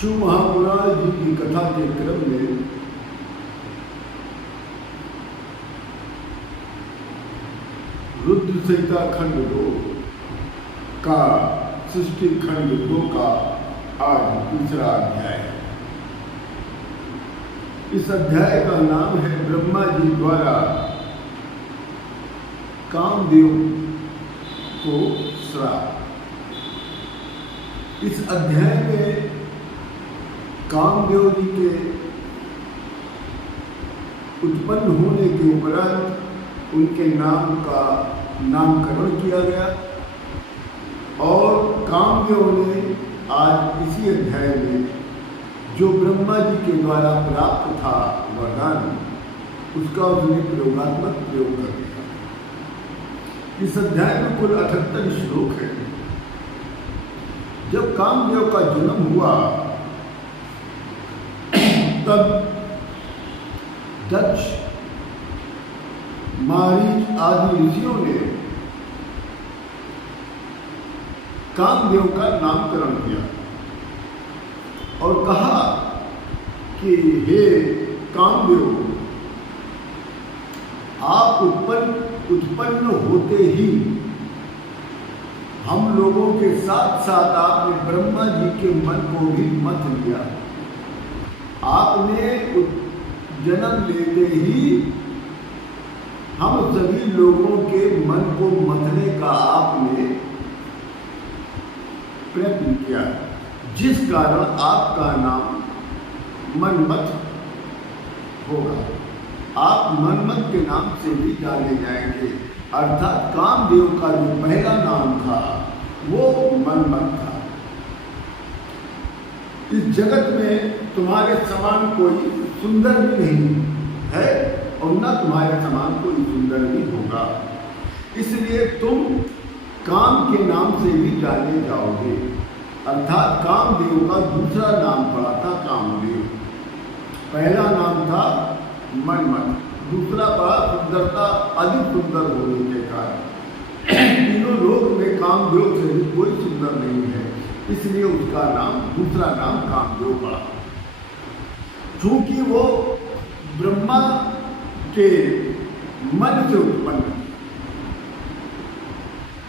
शिव महापुराण जी की कथा के क्रम में रुद्र संहिता खंड 2 का सृष्टि खंड 2 का आज तीसरा अध्याय है। इस अध्याय का नाम है ब्रह्मा जी द्वारा कामदेव को श्राप। इस अध्याय में कामदेव जी के उत्पन्न होने के उपरांत उनके नाम का नामकरण किया गया और कामदेव ने आज इसी अध्याय में जो ब्रह्मा जी के द्वारा प्राप्त था वरदान, उसका उसने प्रयोगात्मक प्रयोग कर दिया। इस अध्याय में कुल 78 श्लोक है। जब कामदेव का जन्म हुआ तब दक्ष, मारीच आदि ऋषियों ने कामदेव का नामकरण किया और कहा कि हे कामदेव, आप उत्पन्न होते ही हम लोगों के साथ साथ आपने ब्रह्मा जी के मन को भी मथ लिया। आपने जन्म लेते ही हम सभी लोगों के मन को मथने का आपने प्रयत्न किया, जिस कारण आपका नाम मनमथ होगा। आप मनमथ के नाम से भी जाने जाएंगे। अर्थात कामदेव का जो पहला नाम था वो मनमथ था। इस जगत में तुम्हारे समान कोई सुंदर भी नहीं है और न तुम्हारे समान कोई सुंदर भी होगा, इसलिए तुम काम के नाम से भी जाने जाओगे। अर्थात कामदेव का दूसरा नाम पड़ा था कामदेव। पहला नाम था मनमथ, दूसरा पड़ा सुंदरता, अधिक सुंदर होने के कारण। तीनों लोक में कामदेव से भी कोई सुंदर नहीं है, इसलिए उसका नाम दूसरा नाम कामदेव पड़ा। चूंकि वो ब्रह्मा के मन से उत्पन्न,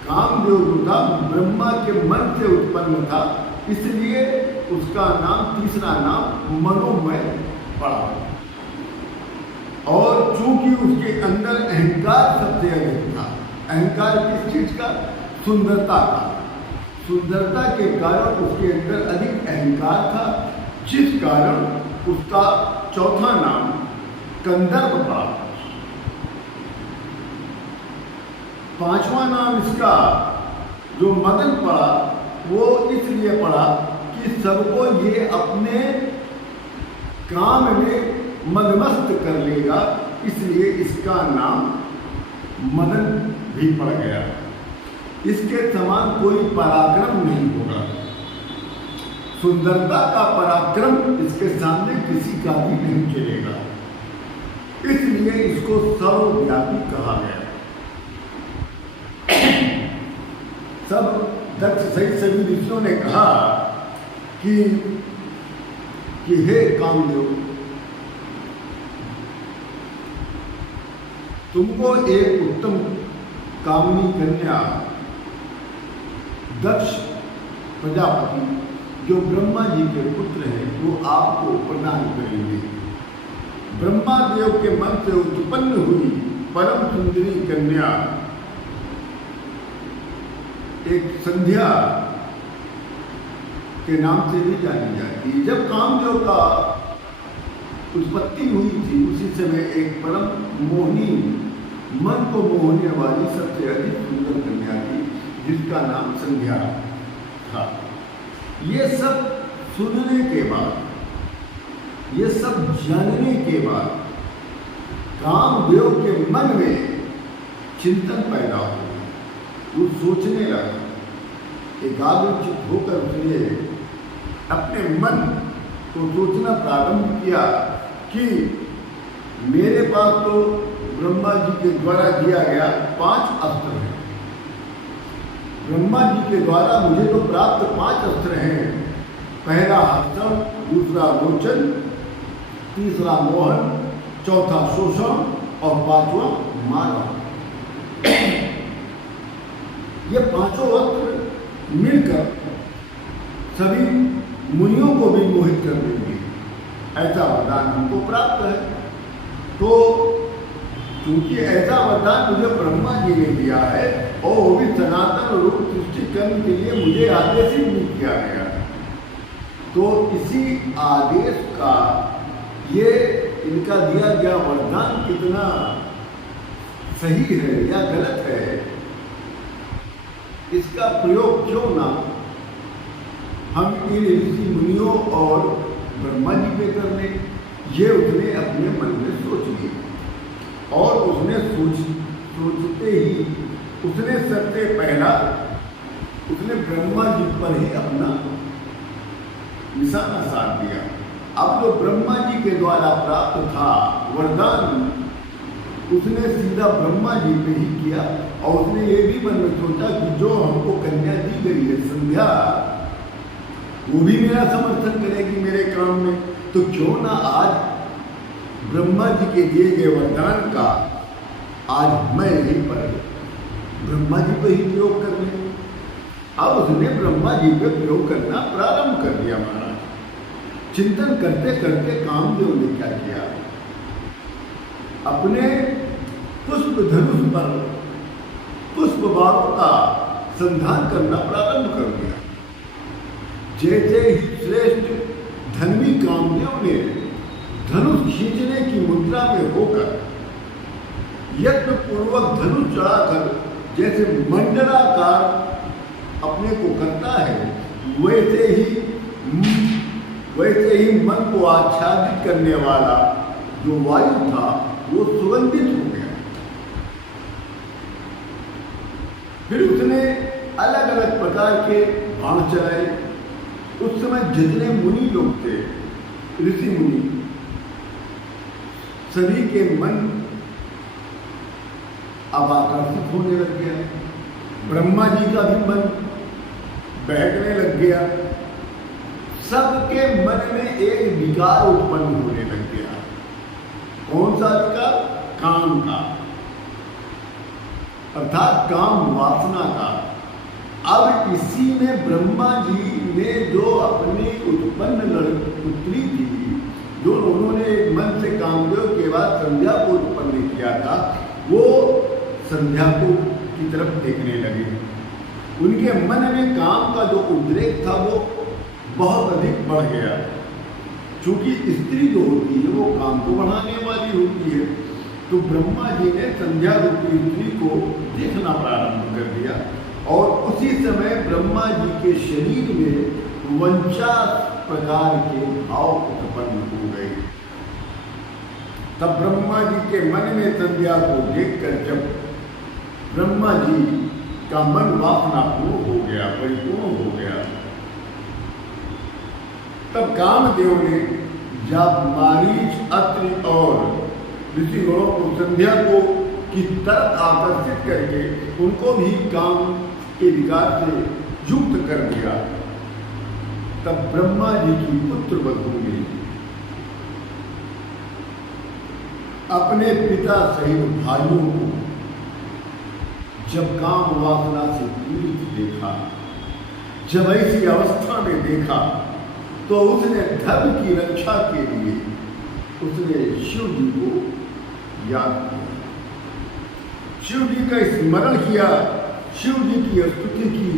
कामदेव जो था ब्रह्मा के मन से उत्पन्न था, इसलिए उसका नाम तीसरा नाम मनोमय पड़ा। और चूंकि उसके अंदर अहंकार सबसे अधिक था। अहंकार किस चीज का? सुंदरता का। सुंदरता के कारण उसके अंदर अधिक अहंकार था, जिस कारण उसका चौथा नाम कंदर्प पड़ा। पांचवा नाम इसका जो मदन पड़ा वो इसलिए पड़ा कि सबको ये अपने काम में मदमस्त कर लेगा, इसलिए इसका नाम मदन भी पड़ गया। इसके समान कोई पराक्रम नहीं होगा। सुंदरता का पराक्रम इसके सामने किसी का भी नहीं चलेगा, इसलिए इसको सर्वव्यापी कहा गया। सब दक्ष सहित सभी ऋषियों ने कहा कि हे कामदेव, तुमको एक उत्तम कामनी कन्या दक्ष प्रजापति, जो ब्रह्मा जी के पुत्र हैं, वो आपको प्रदान करेंगे। ब्रह्मा देव के मन से उत्पन्न हुई परम सुंदरी कन्या एक संध्या के नाम से भी जानी जाती है। जब कामदेव का उत्पत्ति हुई थी, उसी समय एक परम मोहिनी, मन को मोहने वाली सबसे अधिक सुंदर कन्या थी, जिसका नाम संध्या था। ये सब सुनने के बाद, ये सब जानने के बाद कामदेव के मन में चिंतन पैदा हो। वो सोचने लगा, एकाग्रचित्त होकर उसने अपने मन को सोचना प्रारंभ किया कि मेरे पास तो ब्रह्मा जी के द्वारा दिया गया 5 अस्त्र हैं। ब्रह्मा जी के द्वारा मुझे तो प्राप्त 5 अस्त्र हैं, पहला हर्षण, दूसरा रोचन, तीसरा मोहन, चौथा शोषण और पांचवा मारण। ये पांचों वस्त्र मिलकर सभी मुनियों को भी मोहित कर देंगे, ऐसा वरदान हमको प्राप्त है। तो क्योंकि ऐसा वरदान मुझे ब्रह्मा जी ने दिया है और वो भी सनातन रूप सृष्टि करने के लिए मुझे आदेशित भी किया गया, तो इसी आदेश का ये इनका दिया गया वरदान कितना सही है या गलत है, इसका प्रयोग क्यों ना हम इन ऋषि मुनियों और ब्रह्मा जी पे कर लें। ये उसने अपने मन में सोच लिया और उसने सोचते ही उसने सबसे पहला उसने ब्रह्मा जी पर ही अपना निशाना साध दिया। अब जो ब्रह्मा जी के द्वारा प्राप्त था वरदान, उसने सीधा ब्रह्मा जी पे ही किया और उसने ये भी मन में सोचा कि जो हमको कन्या दी गई है संध्या, वो भी मेरा समर्थन करेगी मेरे काम में, तो क्यों ना आज ब्रह्मा जी के दिए गए वरदान का आज मैं यहीं पर ब्रह्मा जी पे ही प्रयोग कर लें। अब उसने ब्रह्मा जी पे प्रयोग करना प्रारंभ कर दिया। महाराज चिंतन करते करते कामदेव ने क्या किया, अपने पुष्प धनुष पर पुष्प बाणों का संधान करना प्रारंभ कर दिया। जैसे ही श्रेष्ठ धन्वी कामदेव ने धनुष खींचने की मुद्रा में होकर यत्न पूर्वक धनुष चढ़ाकर जैसे मंडलाकार अपने को करता है, वैसे ही मन को आच्छादित करने वाला जो वायु था वो सुगंधित हो गया। फिर उसने अलग अलग प्रकार के बाण चलाए। उस समय जितने मुनि लोग थे, ऋषि मुनि, सभी के मन अब आकर्षित होने लग गया। ब्रह्मा जी का भी मन बहकने लग गया। सबके मन में एक विकार उत्पन्न होने लग गया। कौन सा विकार? काम का, अर्थात काम वासना का। अब इसी में ब्रह्मा जी ने जो अपनी उत्पन्न पुत्री थी, जो उन्होंने मन से कामदेव के बाद संध्या को उत्पन्न किया था, वो संध्या को की तरफ देखने लगे। उनके मन में काम का जो उद्रेक था वो बहुत अधिक बढ़ गया। चूंकि स्त्री जो होती है वो काम को बढ़ाने वाली होती है, तो ब्रह्मा जी ने संध्या रूपी स्त्री को देखना प्रारंभ कर दिया और उसी समय ब्रह्मा जी के शरीर में वंचा प्रकार के भाव उत्पन्न हो गए। तब ब्रह्मा जी के मन में संध्या को देखकर जब ब्रह्मा जी का मन वासना पूर्ण हो गया, परिपूर्ण हो गया, तब कामदेव ने जब मारीच, अत्रि और ऋषिगणों को संध्या को की तरफ आकर्षित करके उनको भी काम के विकार से युक्त कर दिया, तब ब्रह्मा जी की पुत्र वधू ने अपने पिता सहित भाइयों को जब काम वासना से पीड़ित देखा, जब ऐसी अवस्था में देखा, तो उसने धर्म की रक्षा के लिए उसने शिव जी को याद किया, शिव जी का स्मरण किया, शिव जी की स्तुति की।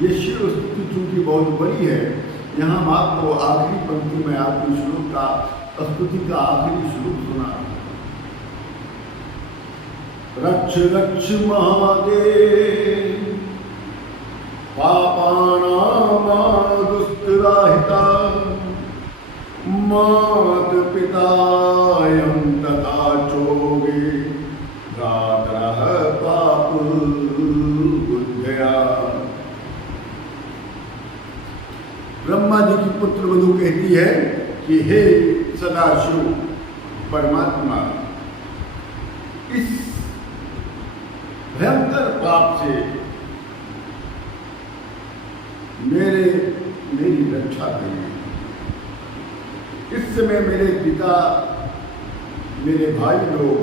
ये शिव स्तुति चूंकि बहुत बड़ी है, यहाँ हम आपको आखिरी पंक्ति में आपको श्लोक का स्तुति का आखिरी श्लोक सुना। रक्ष रक्ष महादेव पापानां दुष्टराहिता मात पितायं तथा चोगे भ्रातरः पाप बुद्धया। ब्रह्मा जी की पुत्र वधू कहती है कि हे सदाशिव परमात्मा, इस भयंकर पाप से मेरे मेरी रक्षा करिए। इस समय मेरे पिता, मेरे भाई लोग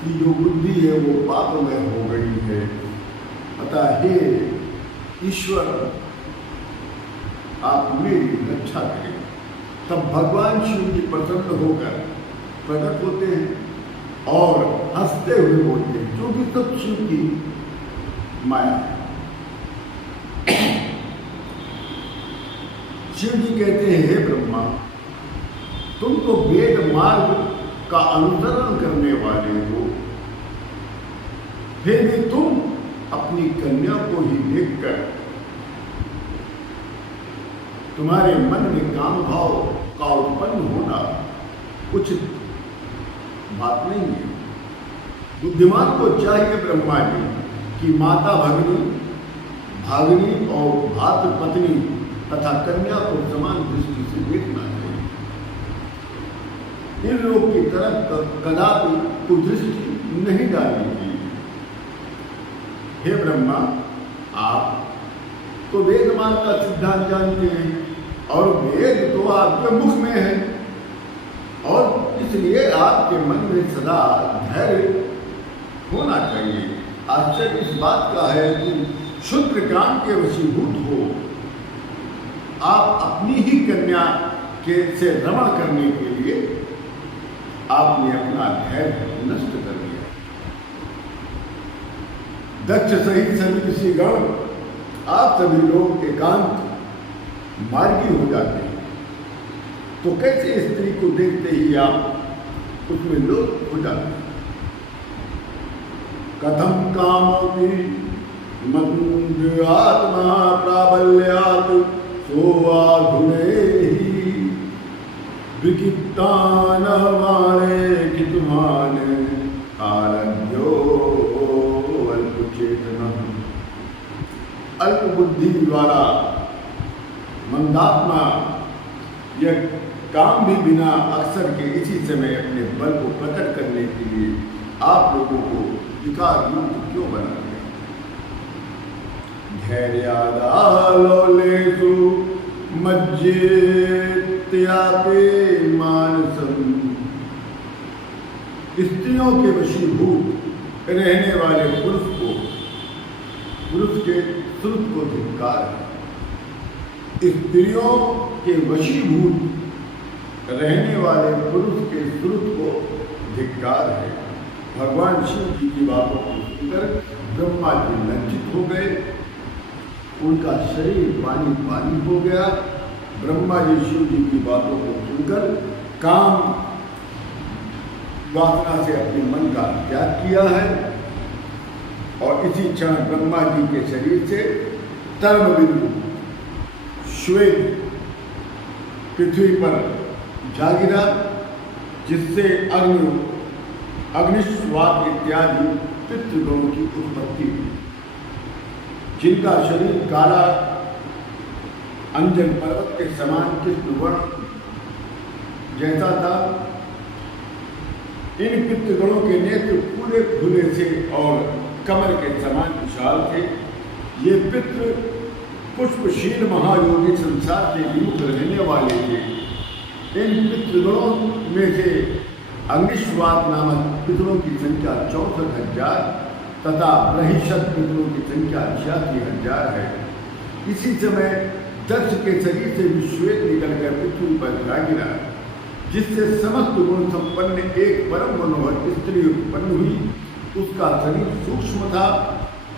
की जो बुद्धि है वो पापमय हो गई है। अतः हे ईश्वर, आप मेरी रक्षा करें। तब भगवान शिव जी प्रसन्न होकर प्रकट होते हैं और हंसते हुए बोलते हैं, जो भी सब शिव की माया है। शिव जी कहते हैं, हे ब्रह्मा, तुम तो वेद मार्ग का अनुसरण करने वाले हो, फिर भी तुम अपनी कन्या को ही देखकर तुम्हारे मन में काम भाव का उत्पन्न होना उचित बात नहीं है। बुद्धिमान को चाहिए ब्रह्मा जी कि माता भगिनी, भागिनी और भात्र पत्नी तथा कन्या को समान दृष्टि से देखना चाहिए। इन लोग की तरफ कदापि कुदृष्टि नहीं डालनी चाहिए। हे ब्रह्मा, आप तो वेद मार्ग का सिद्धांत जानते हैं और वेद तो आपके मुख में है, और इसलिए आपके मन में सदा धैर्य होना चाहिए। आश्चर्य इस बात का है कि शुद्र काम के वशीभूत हो आप अपनी ही कन्या के से रमण करने के लिए आपने अपना धैर्य नष्ट कर दिया। दक्ष सहित सभी ऋषिगण, आप सभी लोग एकांत मार्गी हो जाते हैं, तो कैसे स्त्री को देखते ही आप उसमें लोग हो जाते हैं। कथम कामोपि मद्यात्मा प्राबल्यात् सोऽधुनैः विकित्तानहवाणे कितुमान कालज्ञो अल्पचेतनः। अल्प बुद्धि वाला मंदात्मा यह काम भी बिना अवसर के इसी समय अपने बल को प्रकट करने के लिए आप लोगों को विकार युक्त क्यों बना दिया। धैर्यादालोलेषु मज्जेत्यापि मानसम। स्त्रियों के वशीभूत रहने वाले पुरुष के श्रुत को धिक्कार है। स्त्रियों के वशीभूत रहने वाले पुरुष के श्रुत को धिक्कार है। भगवान शिव जी की बातों को सुनकर ब्रह्मा जी लज्जित हो गए, उनका शरीर पानी पानी हो गया। ब्रह्मा जी शिव जी की बातों को सुनकर काम वासना से अपने मन का त्याग किया है और इसी क्षण ब्रह्मा जी के शरीर से तर्म बिंदु श्वेत पृथ्वी पर जा गिरा, जिससे अग्निश्वात इत्यादि पितृगणों की उत्पत्ति हुई, जिनका शरीर काला अंजन पर्वत के समान कृष्ण वर्ण जैसा था। इन पितृगणों के नेत्र पूरे खुले से और कमर के समान विशाल थे। ये पितृ पुष्पशील महायोगी संसार के विमुख रहने वाले थे। इन पितृगणों में से अग्निश्वात नामक पितरों की संख्या 64,000 तथा बृहस्पत पितरों की संख्या 86,000 है। इसी समय दक्ष के शरीर से विश्वेत निकलकर पृथ्वी पर जा गिरा, जिससे समस्त गुण संपन्न एक परम मनोहर स्त्री उत्पन्न हुई। उसका शरीर सूक्ष्म था,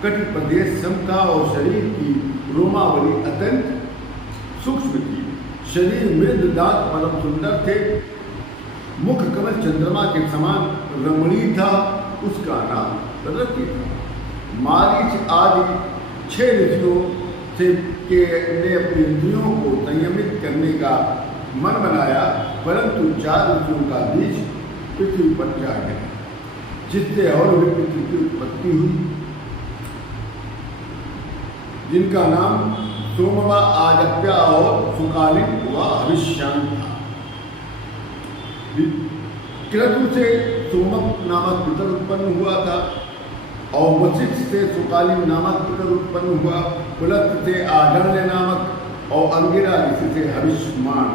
कटिप्रदेश सम था और शरीर की रोमावली अत्यंत सूक्ष्म थी। शरीर मृद, दांत परम सुंदर थे। मुख कमल चंद्रमा के समान रमणीय था। उसका नाम रति था। मारीच आदि 6 ऋषियों से ने अपनी इंद्रियों को संयमित करने का मन बनाया, परंतु 4 ऋषियों का बीज पृथ्वी पर जा गया, जिससे और भी पृथ्वी की उत्पत्ति हुई, जिनका नाम सोमवा, आजप्या और सुकालिक व हविष्यान था। क्रतु से सोमक नामक पितर उत्पन्न हुआ था। और वशिष्ठ से सुकालीन नामक पुत्र उत्पन्न हुआ, पुलस्त्य से आगण्य नामक और अंगिरा ऋषि से हविष्मान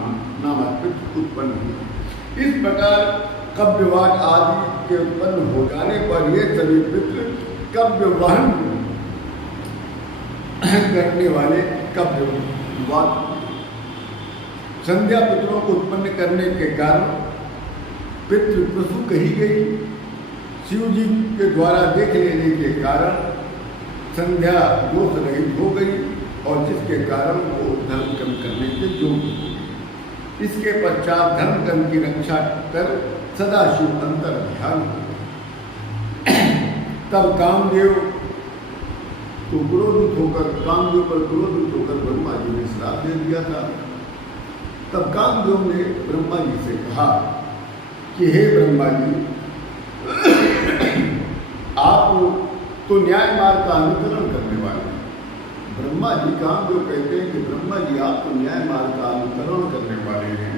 नामक पुत्र उत्पन्न हुए। इस प्रकार कव्यवाद आदि के उत्पन्न हो जाने पर ये सभी पुत्र कव्य वहन करने वाले कव्यवाद संध्या पुत्रों को उत्पन्न करने के कारण पितृ प्रसु कही गई। शिव जी के द्वारा देख लेने के कारण संध्या दोष रहित हो गई और जिसके कारण वो धर्म कर्म करने के योग्य हो गई। इसके पश्चात धर्म कर्म की रक्षा कर सदाशिव अंतर ध्यान हो गए। तब कामदेव तो क्रोधित होकर कामदेव पर क्रोधित होकर ब्रह्मा जी ने श्राप दे दिया था। तब कामदेव ने ब्रह्मा जी से कहा कि हे ब्रह्मा जी, आप तो न्याय मार्ग का अनुकरण करने वाले हैं। ब्रह्मा जी कामदेव कहते हैं कि ब्रह्मा जी आप तो न्याय मार्ग का अनुकरण करने वाले हैं,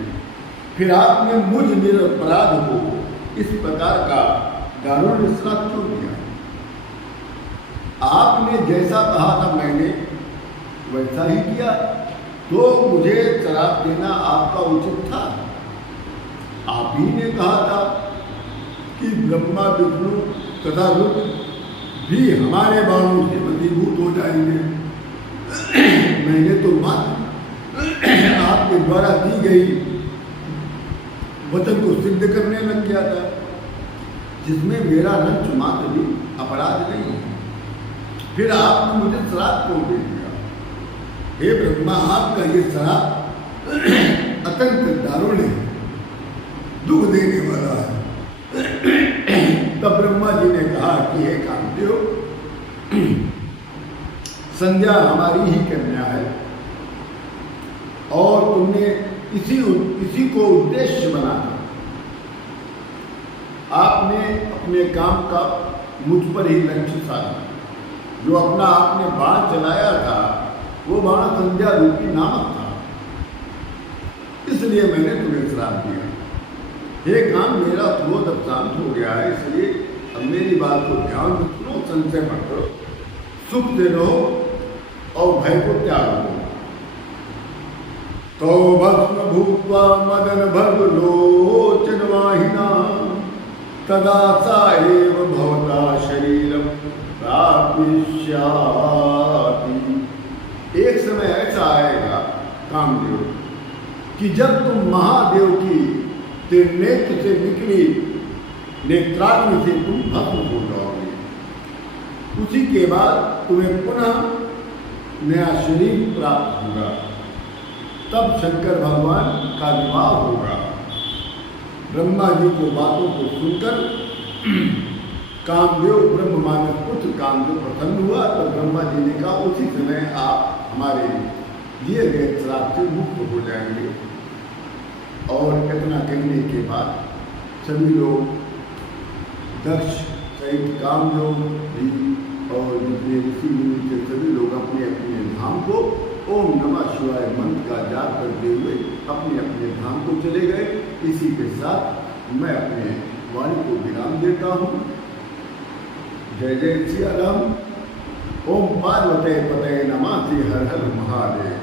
फिर आपने मुझ निरपराध को इस प्रकार का दारुण श्राप क्यों दिया? आपने जैसा कहा था मैंने वैसा ही किया, तो मुझे श्राप देना आपका उचित था। आप ही ने कहा था कि ब्रह्मा विष्णु तथा रुद्र भी हमारे बाणों से वशीभूत हो जाएंगे। मैंने तो मात्र आपके द्वारा दी गई वचन को सिद्ध करने लग गया था, जिसमें मेरा रंच मात्र भी अपराध नहीं है। फिर आपने मुझे श्राप क्यों दे दिया? हे ब्रह्मा, आपका ये श्राप अत्यंत दारुण है, दुख देने वाला है। तब ब्रह्मा जी ने कहा कि हे कामदेव, संध्या हमारी ही कन्या है और तुमने इसी को उद्देश्य बनाकर आपने अपने काम का मुझ पर ही लक्ष्य साधा। जो अपना आपने बाण चलाया था वो बाण संध्या रूपी नामक था, इसलिए मैंने तुम्हें श्राप दिया। हे काम, मेरा क्रोध अब शांत हो गया है, इसलिए अब मेरी बात को ध्यान में सुनो, संशय मत करो, सुख से रहो और भय को त्यागो। तो भस्म भूत्वा मदन भर्ग लोचन वाहिना तदा सा एव भवता शरीरम प्राप्स्याति। एक समय ऐसा आएगा कामदेव कि जब तुम महादेव की त्रिनेत्र से निकली नेत्राग्नि से तुम भस्म हो जाओगे। उसी के बाद तुम्हें पुनः नया शरीर प्राप्त होगा। तब शंकर भगवान का विवाह होगा। ब्रह्मा जी को बातों को सुनकर कामदेव ब्रह्म मानस पुत्र कामदेव प्रसन्न हुआ। तो ब्रह्मा जी ने कहा उसी समय आप हमारे दिए गए श्राप से मुक्त हो जाएंगे। और इतना कहने के बाद सभी लोग दक्ष सहित कामदेव भी और जितने ऋषि मुनि थे सभी लोग अपने अपने धाम को ओम नमः शिवाय मंत्र का जाप करते हुए अपने अपने धाम को चले गए। इसी के साथ मैं अपने वाणी को विराम देता हूँ। जय जय सिया राम। ओम पार्वती पते नमः। हर हर महादेव।